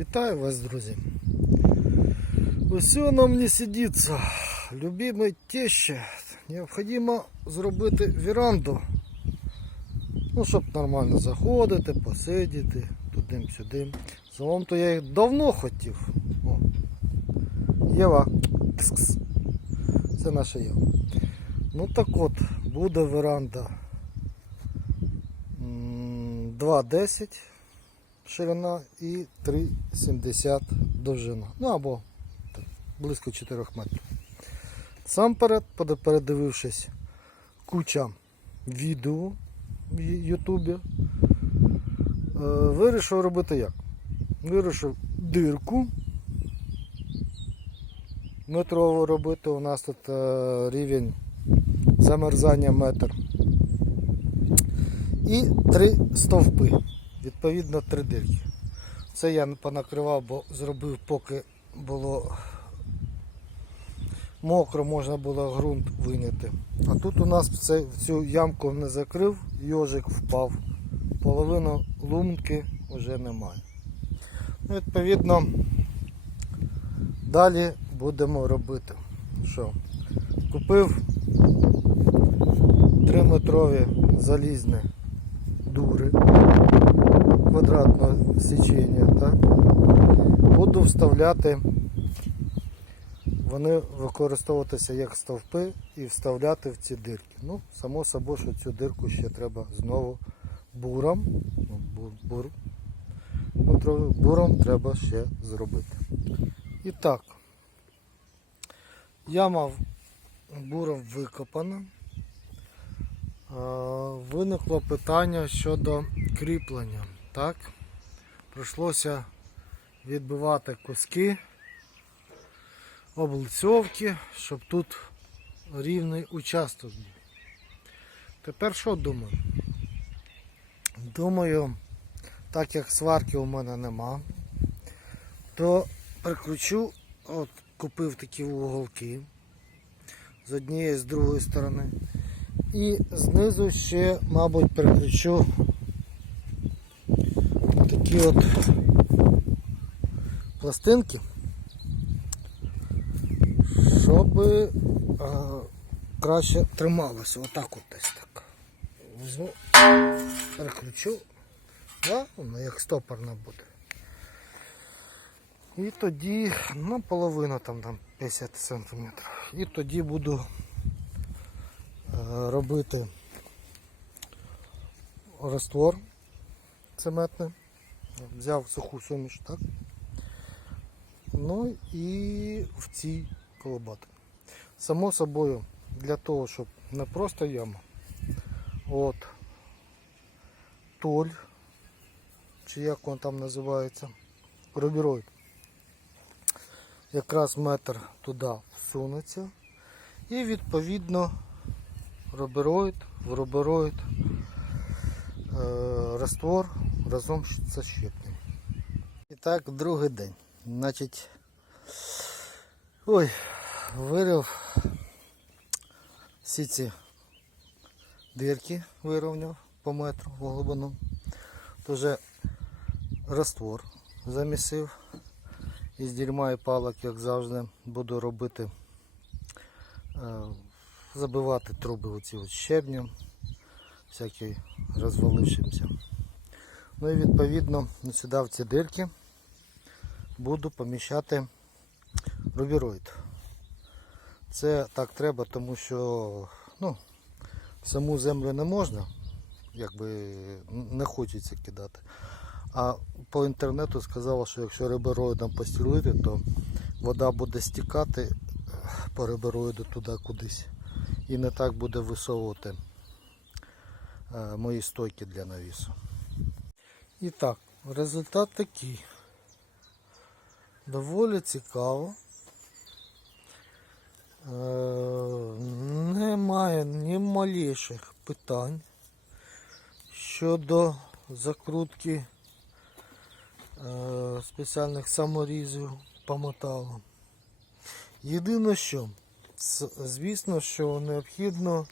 Вітаю вас, друзі. Усе нам не сидиться. Любимой теще необхідно зробити веранду. Ну, щоб нормально заходити, посидіти, туди-сюди. Загалом то я їх давно хотів. О. Єва. Кс-кс. Це наша Єва. Ну так от, буде веранда 2,10 ширина і 3,70 довжина. Ну або близько 4 метрів. Сам перед, передивившись куча відео в Ютубі, е, вирішив робити як? Вирішив дирку метрову робити. У нас тут е, рівень замерзання метр. І три стовпи. Відповідно, три дирки. Це я понакривав, бо зробив, поки було мокро, можна було ґрунт виняти. А тут у нас це, цю ямку не закрив, йожик впав. Половину лунки вже немає. Ну, Відповідно, далі будемо робити. Що? Купив 3-метрові залізні дури квадратного січення. Так? Буду вставляти, вони використовуватися як стовпи і вставляти в ці дирки. Ну, само собою, що цю дирку ще треба знову буром. Ну, бур, бур, ну, буром треба ще зробити. І так, яма буром викопана. Виникло питання щодо кріплення. Так? Прийшлося відбивати куски облицьовки, щоб тут рівний участок був. Тепер що думаю? Думаю, так як сварки у мене нема, то прикручу, от купив такі уголки з однієї з другої сторони. І знизу ще, мабуть, прикручу такі от пластинки, щоб е, краще трималося. Отак от десь так. Візьму, прикручу, да? воно як стопорна буде. І тоді, ну, половина там, там 50 см. І тоді буду е, робити раствор цементний. Взяв суху суміш, так? Ну і в цій колобати. Само собою, для того, щоб не просто яма, от толь, чи як він там називається, рубіроїд. Якраз метр туди всунеться. І відповідно рубероїд, в рубероїд е, раствор разом з щепнем. І так, другий день. Значить, ой, вирив всі ці дирки вирівняв по метру в глибину. То вже раствор замісив із дерьма і палок, як завжди, буду робити, е, забивати труби оці от щебнем, всякий розвалившимся. Ну і відповідно сюди в ці дирки буду поміщати рубіроїд. Це так треба, тому що ну, саму землю не можна, якби не хочеться кидати. А по інтернету сказали, що якщо рибероїдом постілити, то вода буде стікати по рибероїду туди кудись. І не так буде висовувати е, мої стойки для навісу. І так, результат такий. Доволі цікаво. Е, Немає ні малейших питань щодо закрутки е, спеціальних саморізів по металу. Єдине що, звісно, що необхідно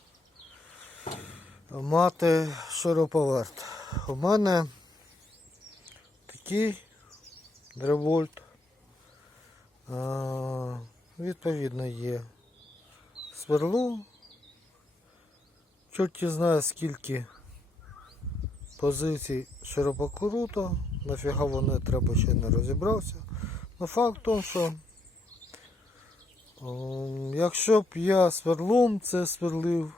мати шуруповерт. У мене такий Древольт. Відповідно є сверло. Чорті знає скільки позицій широпокруто. Нафіга вони треба ще не розібрався. Но факт в тому, що ем, якщо б я сверлом це сверлив,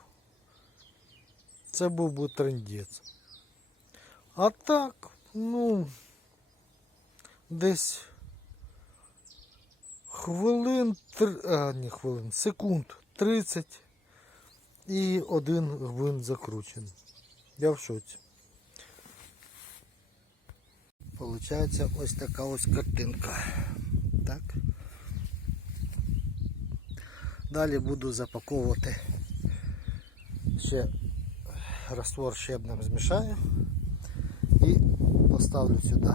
це був би трендець. А так, ну, десь хвилин, а, не хвилин, секунд 30 і один гвинт закручений. Я в шоці. Получається ось така ось картинка. Так. Далі буду запаковувати ще раствор щебнем змішаю і поставлю сюди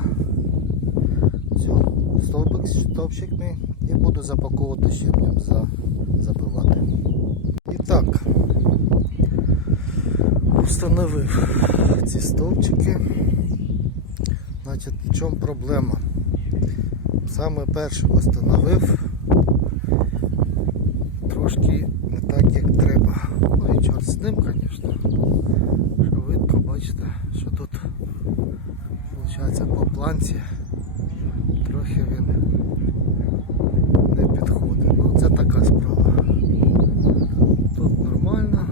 стовбик, стовпчик мій і буду запаковувати щебнем за, забивати. І так, встановив ці стовпчики. Значить, в чому проблема? Саме перше встановив трошки не так, як треба. Ну і чорт з ним, звісно. Що видко, бачите, що тут виходить по планці трохи він не підходить. Ну це така справа. Тут нормально,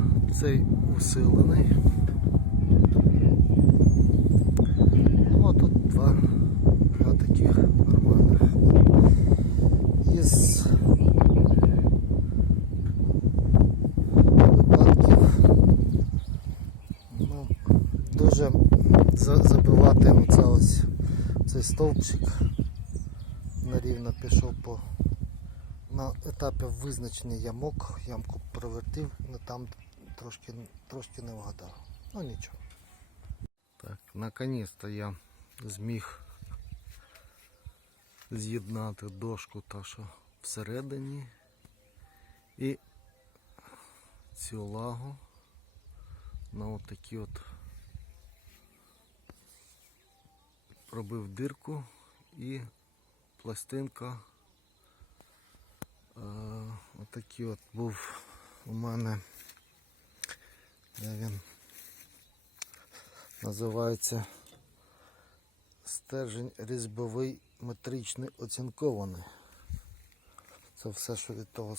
цей усилений. Ну, тут два, два таких. Із випадків ну, дуже за- забивати оце ось цей стовпчик нерівно пішов по на етапі визначення ямок, ямку провертив, але там трошки, трошки не вгадав. Ну нічого. Так, наконец-то я зміг з'єднати дошку та що всередині і цю лагу на отакі от пробив дирку і пластинка е, отакий от був у мене де він називається стержень різьбовий метричний оцінкований. Це все, що від того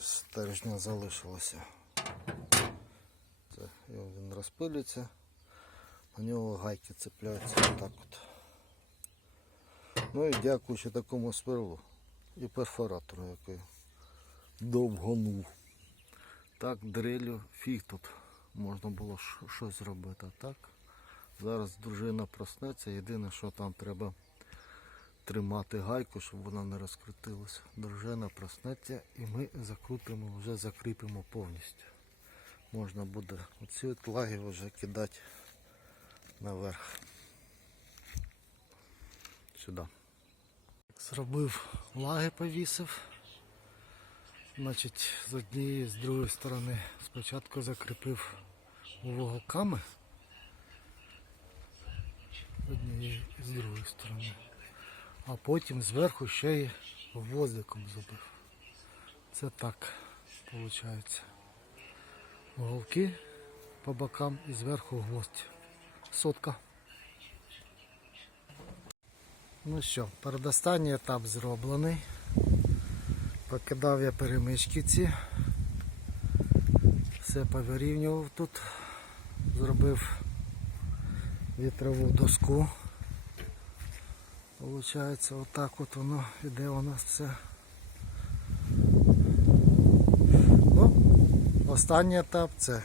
стержня залишилося. Це він розпилюється, на нього гайки цепляються отак от. Ну і дякуючи такому сверлу і перфоратору, який довгонув. Так, дрелю фіг тут можна було щось зробити. Так, зараз дружина проснеться. Єдине, що там треба тримати гайку, щоб вона не розкрутилася. Дружина проснеться і ми закрутимо, вже закріпимо повністю. Можна буде оці от лаги вже кидати наверх. Сюди. Зробив лаги, повісив. Значить, з однієї, з другої сторони спочатку закріпив уголками. З однієї і з другої сторони. А потім зверху ще й гвоздиком зробив. Це так виходить. Уголки по бокам і зверху гвоздь. Сотка. Ну що, передостанній етап зроблений. Покидав я перемички ці. Все повирівнював тут. Зробив вітрову доску. Получається отак от воно іде у нас все. Ну, останній етап це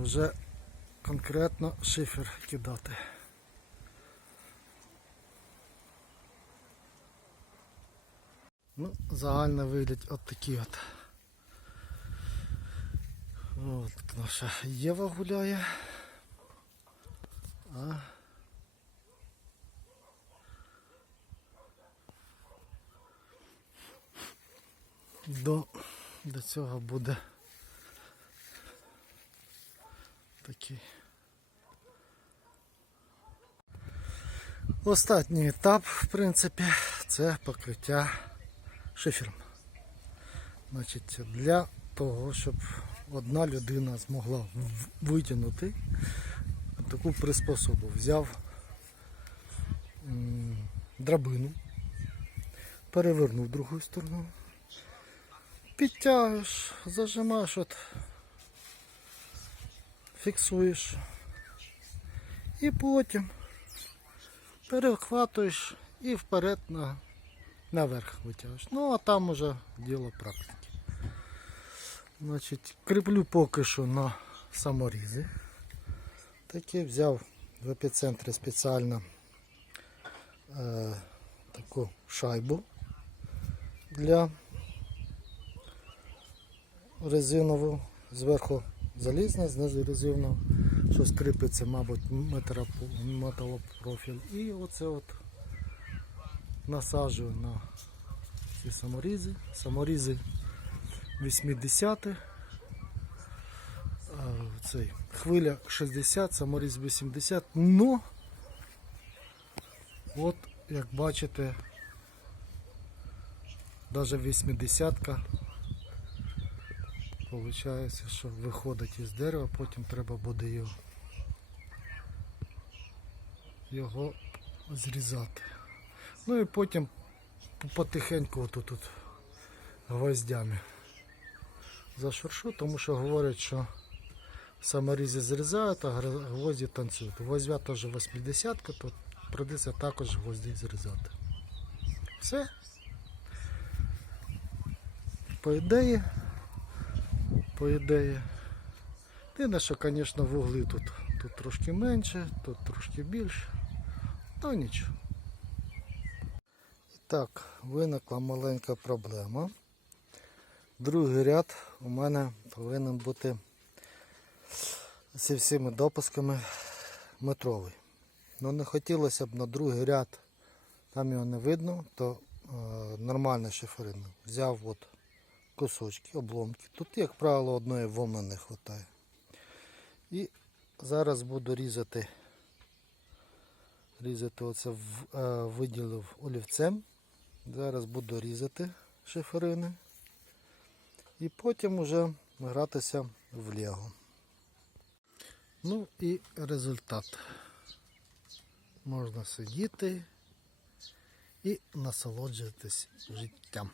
вже конкретно шифер кидати. Ну, загально вийдуть от такі от. От наша Єва гуляє. А до, до цього буде такий. Останній етап, в принципі, це покриття шифером. Значить, для того, щоб одна людина змогла витягнути таку приспособу. Взяв драбину, перевернув другу сторону, підтягуєш, зажимаєш, от, фіксуєш і потім перехватуєш і вперед на, наверх витягуєш. Ну а там уже діло практики. Значить, кріплю поки що на саморізи. Таке взяв в епіцентрі спеціально е, таку шайбу для резинову, зверху залізна, знизу резинову, що скріпиться, мабуть, металопрофіль. І оце от насаджую на ці саморізи. Саморізи 80 цей, хвиля 60, саморіз 80, но от як бачите, навіть 80-ка виходить, що виходить із дерева, потім треба буде його, його зрізати. Ну і потім потихеньку отут тут гвоздями зашуршу, тому що говорять, що саморізи зрізають, а гвозді танцюють. Гвоздя теж 80 то прийдеться також гвозді зрізати. Все. По ідеї, по ідеї. Єдине, що, звісно, вугли тут, тут трошки менше, тут трошки більше. Ну нічого. І так, виникла маленька проблема. Другий ряд у мене повинен бути зі всіма допусками метровий. Ну не хотілося б на другий ряд, там його не видно, то е, нормальна шиферина. Взяв от кусочки, обломки. Тут, як правило, одної волни не вистачає. І зараз буду різати. Різати оце е, виділив олівцем. Зараз буду різати шиферини. І потім вже гратися в Лего. Ну і результат. Можна сидіти і насолоджуватись життям.